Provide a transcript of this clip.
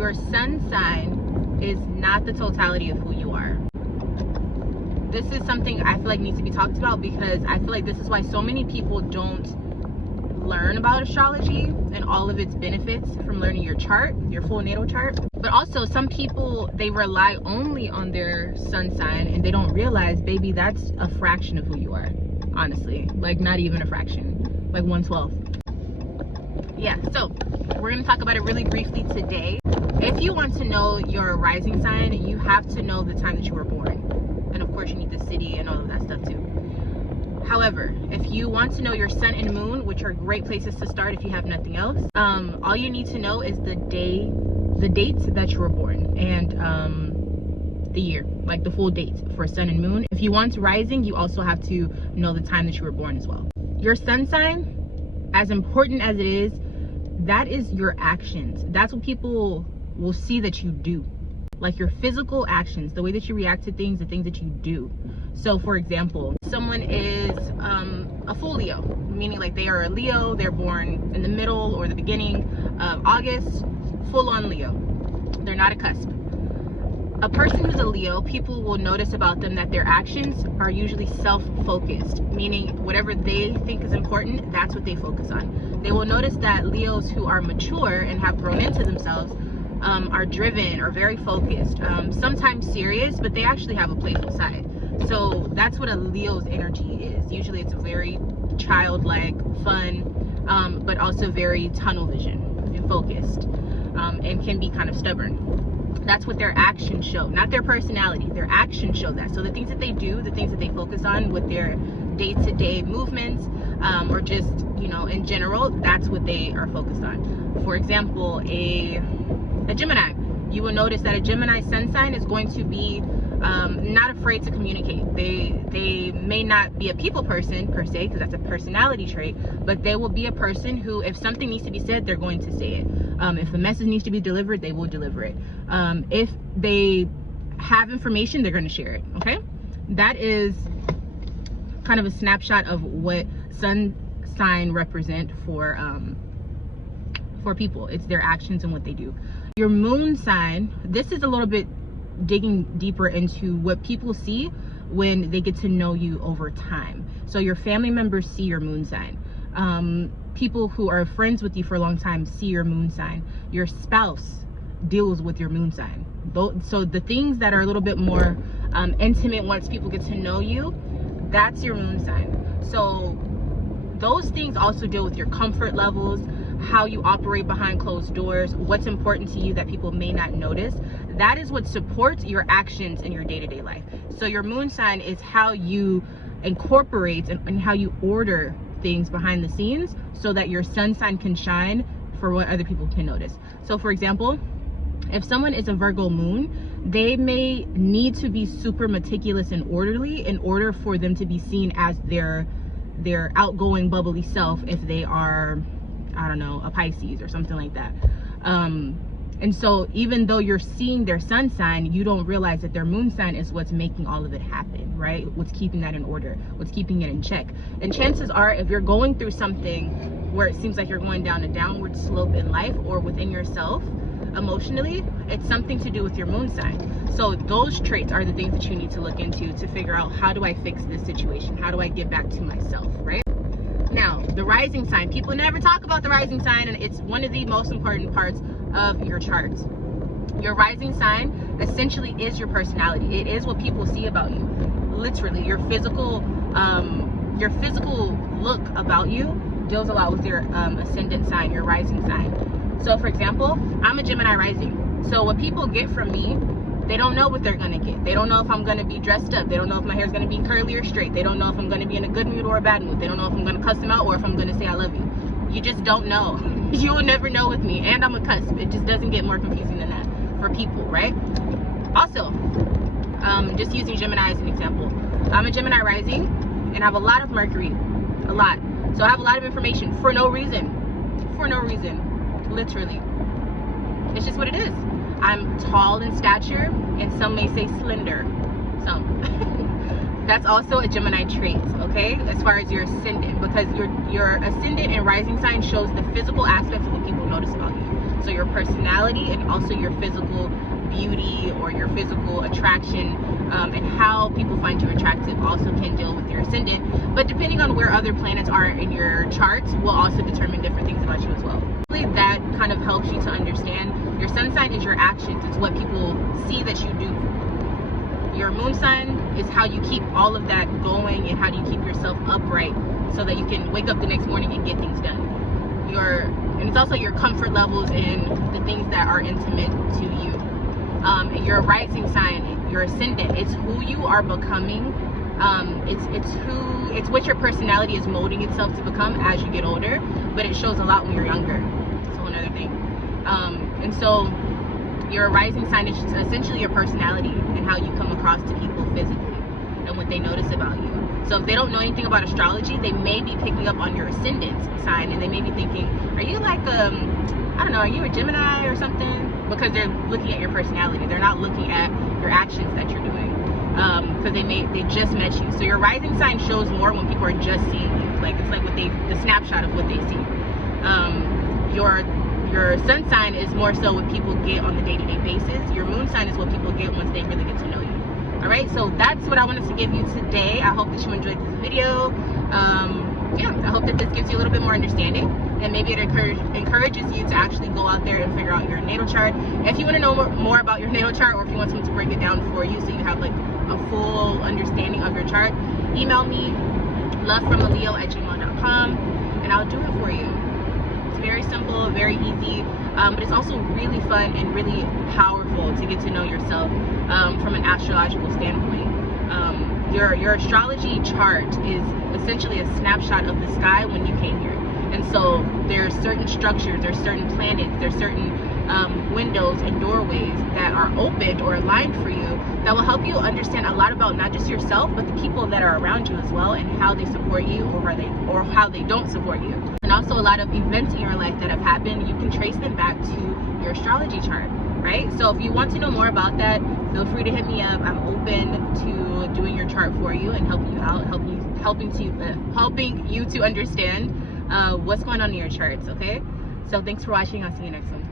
your sun sign is not the totality of who you are. This is something I feel like needs to be talked about, because I feel like this is why so many people don't learn about astrology and all of its benefits from learning your chart, your full natal chart. But also some people, they rely only on their sun sign and they don't realize, baby, that's a fraction of who you are. Honestly, like not even a fraction, like 1/12. Yeah, so we're gonna talk about it really briefly today. If you want to know your rising sign, you have to know the time that you were born. And of course you need the city and all of that stuff too. However, if you want to know your sun and moon, which are great places to start if you have nothing else, all you need to know is the dates that you were born, and the year, like the full dates for sun and moon. If you want rising, you also have to know the time that you were born as well. Your sun sign, as important as it is, that is your actions. That's what people will see that you do. Like your physical actions, the way that you react to things, the things that you do. So for example, someone is a full Leo, meaning like they are a Leo, they're born in the middle or the beginning of August, full on Leo. They're not a cusp. A person who's a Leo, people will notice about them that their actions are usually self-focused, meaning whatever they think is important, that's what they focus on. They will notice that Leos who are mature and have grown into themselves are driven or very focused, sometimes serious, but they actually have a playful side. So that's what a Leo's energy is. Usually it's very childlike, fun, but also very tunnel vision and focused, and can be kind of stubborn. That's what their actions show, not their personality. Their actions show that. So the things that they do, the things that they focus on with their day-to-day movements, or just, you know, in general, that's what they are focused on. For example, a Gemini, you will notice that a Gemini sun sign is going to be not afraid to communicate. They may not be a people person per se, because that's a personality trait, but they will be a person who, if something needs to be said, they're going to say it. If a message needs to be delivered, they will deliver it. If they have information, they're going to share it. Okay, that is kind of a snapshot of what sun sign represent for people. It's their actions and what they do. Your moon sign, this is a little bit digging deeper into what people see when they get to know you over time. So your family members see your moon sign. People who are friends with you for a long time see your moon sign. Your spouse deals with your moon sign. So the things that are a little bit more intimate, once people get to know you, that's your moon sign. So those things also deal with your comfort levels, how you operate behind closed doors, what's important to you that people may not notice. That is what supports your actions in your day-to-day life. So your moon sign is how you incorporate and how you order things behind the scenes so that your sun sign can shine for what other people can notice. So for example, if someone is a Virgo moon, they may need to be super meticulous and orderly in order for them to be seen as their outgoing, bubbly self if they are, I don't know, a Pisces or something like that. And so even though you're seeing their sun sign, you don't realize that their moon sign is what's making all of it happen, right? What's keeping that in order, what's keeping it in check. And chances are, if you're going through something where it seems like you're going down a downward slope in life or within yourself emotionally, it's something to do with your moon sign. So those traits are the things that you need to look into to figure out, how do I fix this situation? How do I get back to myself, right? Now, the rising sign, people never talk about the rising sign, and it's one of the most important parts of your chart. Your rising sign essentially is your personality. It is what people see about you. Literally, your physical look about you deals a lot with your ascendant sign, your rising sign. So for example, I'm a Gemini rising. So what people get from me, they don't know what they're gonna get. They don't know if I'm gonna be dressed up. They don't know if my hair's gonna be curly or straight. They don't know if I'm gonna be in a good mood or a bad mood. They don't know if I'm gonna cuss them out or if I'm gonna say I love you. You just don't know. You will never know with me. And I'm a cusp. It just doesn't get more confusing than that for people, right? Also, just using Gemini as an example. I'm a Gemini rising and I have a lot of Mercury. A lot. So I have a lot of information for no reason. For no reason. Literally. It's just what it is. I'm tall in stature, and some may say slender. Some. That's also a Gemini trait, okay? As far as your ascendant, because your ascendant and rising sign shows the physical aspects of what people notice about you. So your personality and also your physical beauty or your physical attraction, and how people find you attractive also can deal with your ascendant. But depending on where other planets are in your charts will also determine different things about you as well. That kind of helps you to understand your sun sign is your actions. It's what people see that you do. Your moon sign is how you keep all of that going, and how do you keep yourself upright so that you can wake up the next morning and get things done. And it's also your comfort levels and the things that are intimate to you. Your rising sign, your ascendant, it's who you are becoming. It's what your personality is molding itself to become as you get older, but it shows a lot when you're younger. That's a whole other thing. And so your rising sign is essentially your personality and how you come across to people physically and what they notice about you. So if they don't know anything about astrology, they may be picking up on your ascendant sign, and they may be thinking, are you like I don't know, are you a Gemini or something? Because they're looking at your personality. They're not looking at your actions that you're doing. Because they just met you. So your rising sign shows more when people are just seeing you. Like, it's like the snapshot of what they see. Your sun sign is more so what people get on the day-to-day basis. Your moon sign is what people get once they really get to know you. All right, so that's what I wanted to give you today. I hope that you enjoyed this video. Yeah, I hope that this gives you a little bit more understanding, and maybe it encourages you to actually go out there and figure out your natal chart. If you want to know more about your natal chart, or if you want someone to break it down for you so you have like a full understanding of your chart, email me, lovefromaleo@gmail.com, and I'll do it for you. It's very simple, very easy, but it's also really fun and really powerful to get to know yourself from an astrological standpoint. Your astrology chart is essentially a snapshot of the sky when you came here. And so there's certain structures, there's certain planets, there's certain windows and doorways that are opened or aligned for you that will help you understand a lot about not just yourself, but the people that are around you as well, and how they support you or how they don't support you. And also a lot of events in your life that have happened, you can trace them back to your astrology chart, right? So if you want to know more about that, feel free to hit me up. I'm open to doing your chart for you and helping you out, helping you to understand what's going on in your charts. Okay, so thanks for watching. I'll see you next one.